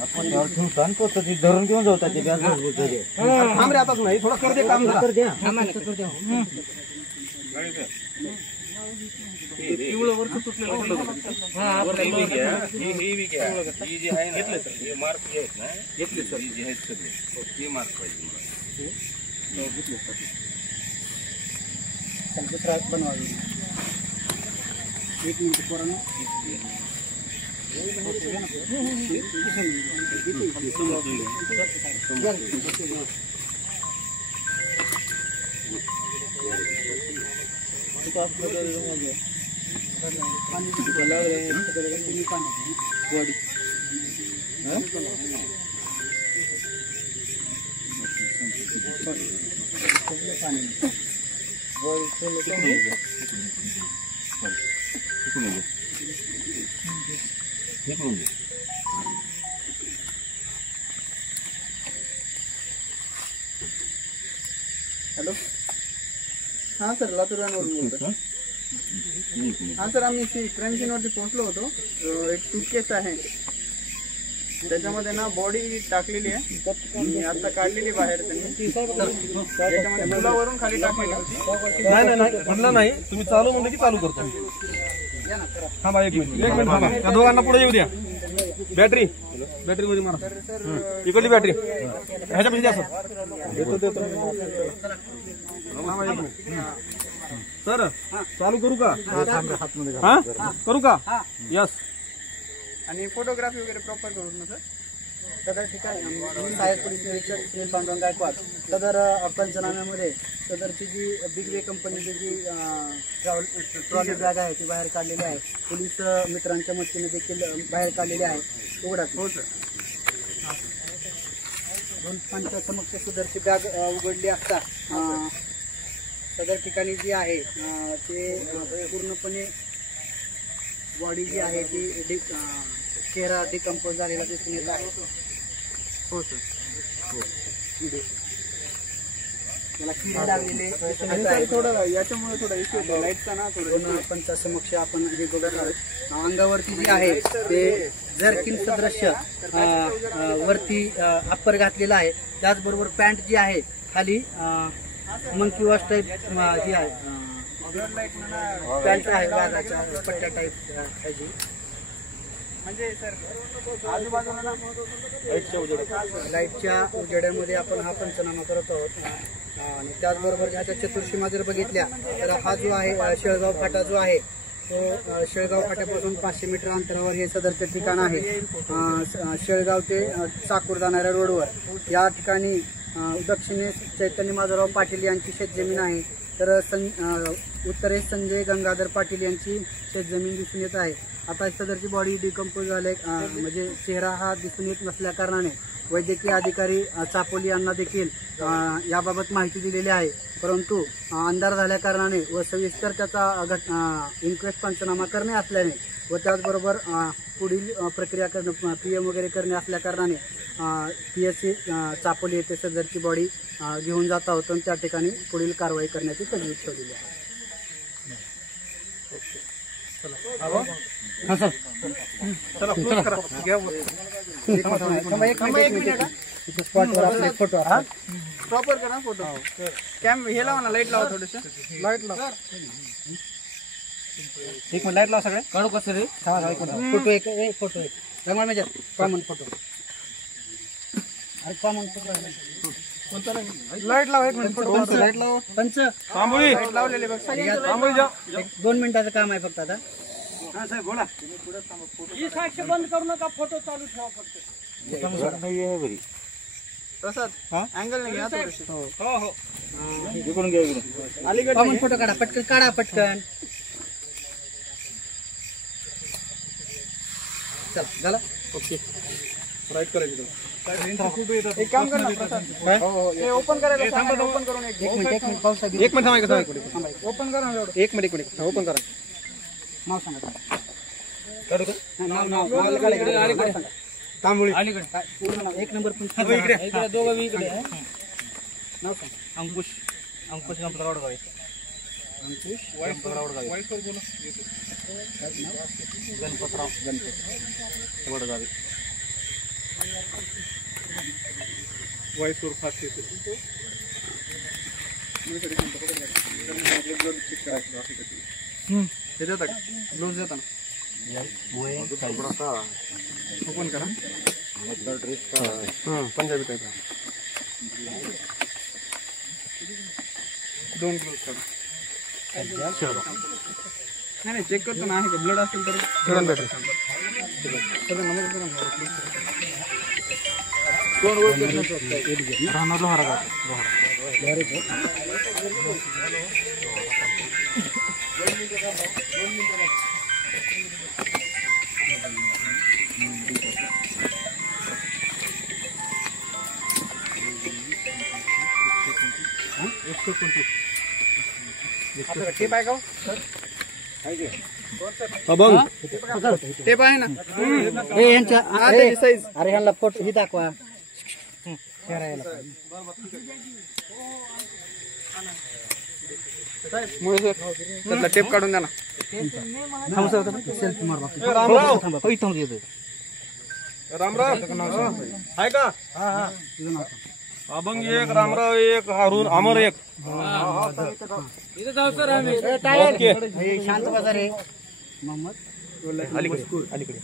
आपण यावर ठेवतो आणि तो तरी धरून घेऊन जाऊ त्याचे व्याज मजबूत झाले. थांब रे आताच नाही, थोडं कर दे काम कर द्या. पिवळं तुटलेलं मार्क जे आहेत ना घेतले सर, जे आहेत सगळे ते मार्क पाहिजे. दुसरा बनवावी. एक मिनिट पोरांनो. हॅलो, हां सर, लातूरवरून बोलतो. हां सर, आम्ही क्राईम सीनवरती पोहोचलो होतो. एक सूटकेस आहे, त्याच्यामध्ये ना बॉडी टाकलेली आहे. आता काढलेली बाहेर त्यांनी. त्याच्यामध्ये पुलावरून खाली टाकलेली होती. नाही म्हणलं नाही, तुम्ही चालू म्हणलं की चालू करतो. थांबा एक मिनिट थांबा. त्या दोघांना पुढे येऊ द्या. बॅटरी मध्ये मारा. इकडली बॅटरी ह्याच्यामध्ये द्या सर. चालू करू का? हा करू का? यस. आणि फोटोग्राफी वगैरे प्रॉपर करू ना सर. सदर ठिकाणी सहाय्यक पोलीस निरीक्षक सुनील पांडुरंग गायकवाड सदर पंचनाम्यामध्ये सदरची जी बिग वे कंपनीची जी ट्रॉली बॅग आहे ती बाहेर काढलेली आहे. पोलीस मित्रांच्या मदतीने देखील बाहेर काढलेली आहे. उघडाच. हो सर. दोन पंचा समक्ष सदरची बॅग उघडली असता सदर ठिकाणी जी आहे ते पूर्णपणे बॉडी जी आहे ती चेहरा डिकम्पोज झालेला दिसून येत आहे. हो सर. हो. त्याला किडे लागलेले दिसून येत आहे. थोडं याच्यामुळे थोडा इश्यू होतो लाईटचा ना. थोडं पंचासमक्ष आपण हे बघत आहोत. अंगावरती जी आहे ते जर्किन सदृश्य वरती अप्पर घातलेला आहे. त्याचबरोबर पॅन्ट जी आहे खाली मंकी वॉश टाईप जी आहे पॅन्ट आहे व्याजाच्या पट्ट्या टाईप ह्याची. म्हणजे सर आजूबाजूला लाईटच्या उजेड्यामध्ये आपण हा पंचनामा करत आहोत. आणि त्याचबरोबर ह्याच्या चतुर्शीमा जर बघितल्या तर हा जो आहे शेळगाव फाटा जो आहे तो शेळगाव फाट्यापासून 500 मीटर अंतरावर हे सदरचे ठिकाण आहे. शेळगाव ते चाकूर जाणाऱ्या रोडवर या ठिकाणी दक्षिणेस चैतन्य माधवराव पाटील यांची शेतजमीन आहे. तर उत्तरेस संजय गंगाधर पाटील यांची शेतजमीन दिसून येत आहे. आता सदरची बॉडी डिकम्पोज झाले म्हणजे चेहरा हा दिसून येत नसल्या कारणाने वैद्यकीय अधिकारी चापोली यांना देखील याबाबत माहिती दिलेली आहे. परंतु अंधार झाल्या कारणाने व सविस्तर त्याचा इन्क्वेस्ट पंचनामा करणे असल्याने व त्याचबरोबर पुढील प्रक्रिया करणे PM वगैरे करणे असल्या कारणाने PSC चापोली येथे सदरची बॉडी घेऊन जात आहोत आणि त्या ठिकाणी पुढील कारवाई करण्याची तजवीज ठेवलेली आहे. हा सर. चला क्लोज करा. घ्या एक मिनिट स्पॉटवर आपले फोटो प्रॉपर करा. फोटो कॅम हे लावा ना. लाईट लावा. थोडस लाईट लावा. एक मिनिट लाईट लावा. सगळे काढू कसं रे. फोटो एक फोटो एक रमण म्हणजे कॉमन फोटो. अरे कॉमन फोटो लाईट लावा. एक मिनिट फोटो लाईट लावा. पंच तांबोळी लावलेले बघ. 2 मिनिटाचं काम आहे फक्त आता. हा साहेब बोला. ही साक्ष बंद करू नका. फोटो चालू ठेवा फक्त. प्रसाद अँगल नाही घ्या थोडीशी. हो हो इकडून घ्या. इकडून अलीकडे कॉमन फोटो काढा. पटकन काढा. पटकन चल झालं. ओके. राईट करायचं. एक काम करा प्रसाद. हो हे ओपन करायला ओपन करून एक मिनिट पाऊस आहे. एक मिनिट थांबा. ओपन करा. एक मिनिट ओपन करा. नाव सांगा. काढू का? नाव तांबोळी पूर्ण 1 नंबर. इकडे दोघं इकडे नाव सांगा. अंकुश गंपलगावड गावी. गणपतराव वडगावी. वाईसवर फास्ट येते. हे देता का ग्लोव्स देता ना ओपन करा. हां पंजाबी टाईप 2 ग्लोव्स काढा. नाही चेक करतो ना आहे का ब्लड असेल तर बॅटरी टेप आहे का अभंग टेप आहे ना साईज. अरे ह्यांना फोटो ही दाखवा. त्यातला टेप काढून द्या ना. रामराव आहे का अभंग एक रामराव एक हारून अमर एक. शांत बसा रे. अलीकडे